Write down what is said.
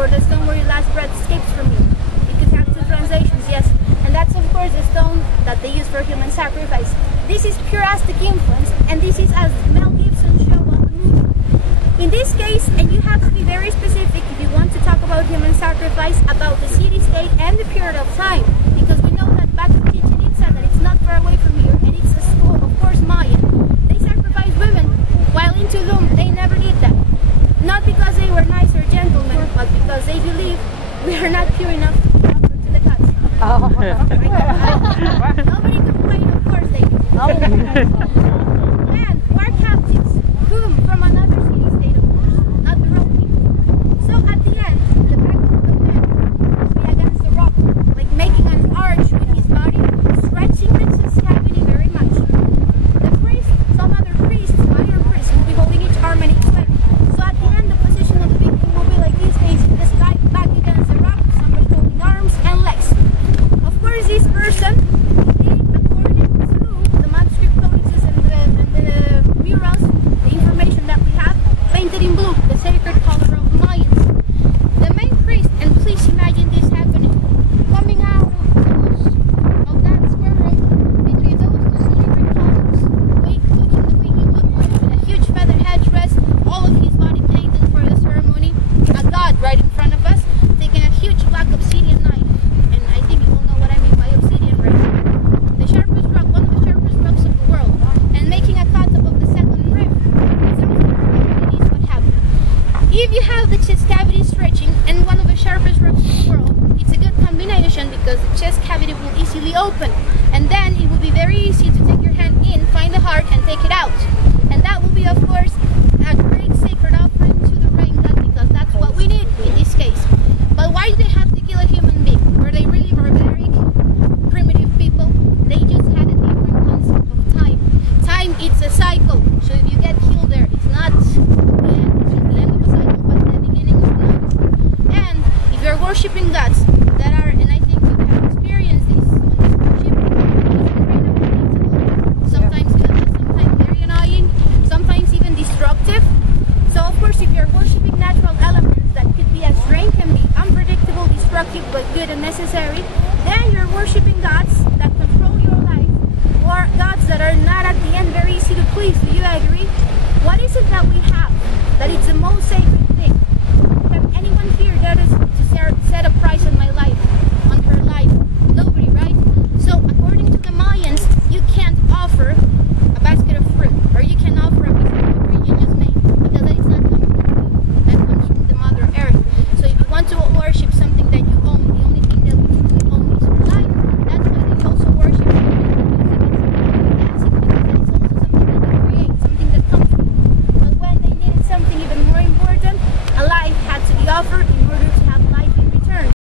or the stone where your last breath escapes from you. You could have two translations, yes. And that's of course the stone that they use for human sacrifice. This is pure Aztec influence, and this is as Mel Gibson showed on the movie. In this case, and you have to be very specific if you want to talk about human sacrifice, about the city-state and the period of time, because we know that back in Chichen Itza, that it's not far away from here, and it's a school, of course, Mayan. They sacrificed women, while in Tulum, they never did that. Not because they were nice or gentlemen, but because they believe we are not pure enough to be offered to the gods. Oh. Nobody complained, of course they do. And war captives, boom, from another city-state, of course, not the real people. So at the end, the back of the man will be against the rock, like making an arch with his body, stretching the chest cavity very much. The priest, some other priests, minor priests, will be holding each arm and each leg. So at the end, the position of the victim will be like this, facing the sky, back against the rock, somebody holding arms and legs. Of course, this person, according to the manuscript codices and the murals, the information that we have, painted in blue, the sacred color of Mayans. The main priest, and please imagine this happening, coming out of that square room between those two sacred columns, looking the way he looked, with a huge feather headdress, all of his body painted for the ceremony, a god right in front of us, taking a huge black obsidian knife, and I think you all know what I mean by obsidian, right? The sharpest rock, one of the sharpest rocks of the world, and making a cut above the second rib. It is what happened. If you have the chest cavity stretching and one of the sharpest rocks in the world, it's a good combination because the chest cavity will easily open, and then it will be very easy to take your hand in, find the heart, and take it out. And that will be, of course, a great sacred offering to the rain god, because that's what we need in this case. But why do they have to kill a human being? Were they really barbaric, primitive people? They just had a different concept of time. Time, it's a cycle. So if you get killed there, it's not the end of a cycle, but the beginning of another. And if you're worshipping gods that are, and I think you have experienced this on this worship, sometimes good, sometimes very annoying, sometimes even destructive. So of course, if you're worshipping natural elements that could be as rain can be, unpredictable, destructive, but good and necessary, then you're worshipping gods that control your life, or gods that are not at the end very easy to please. Do you agree? What is it that we have that it's the most sacred thing?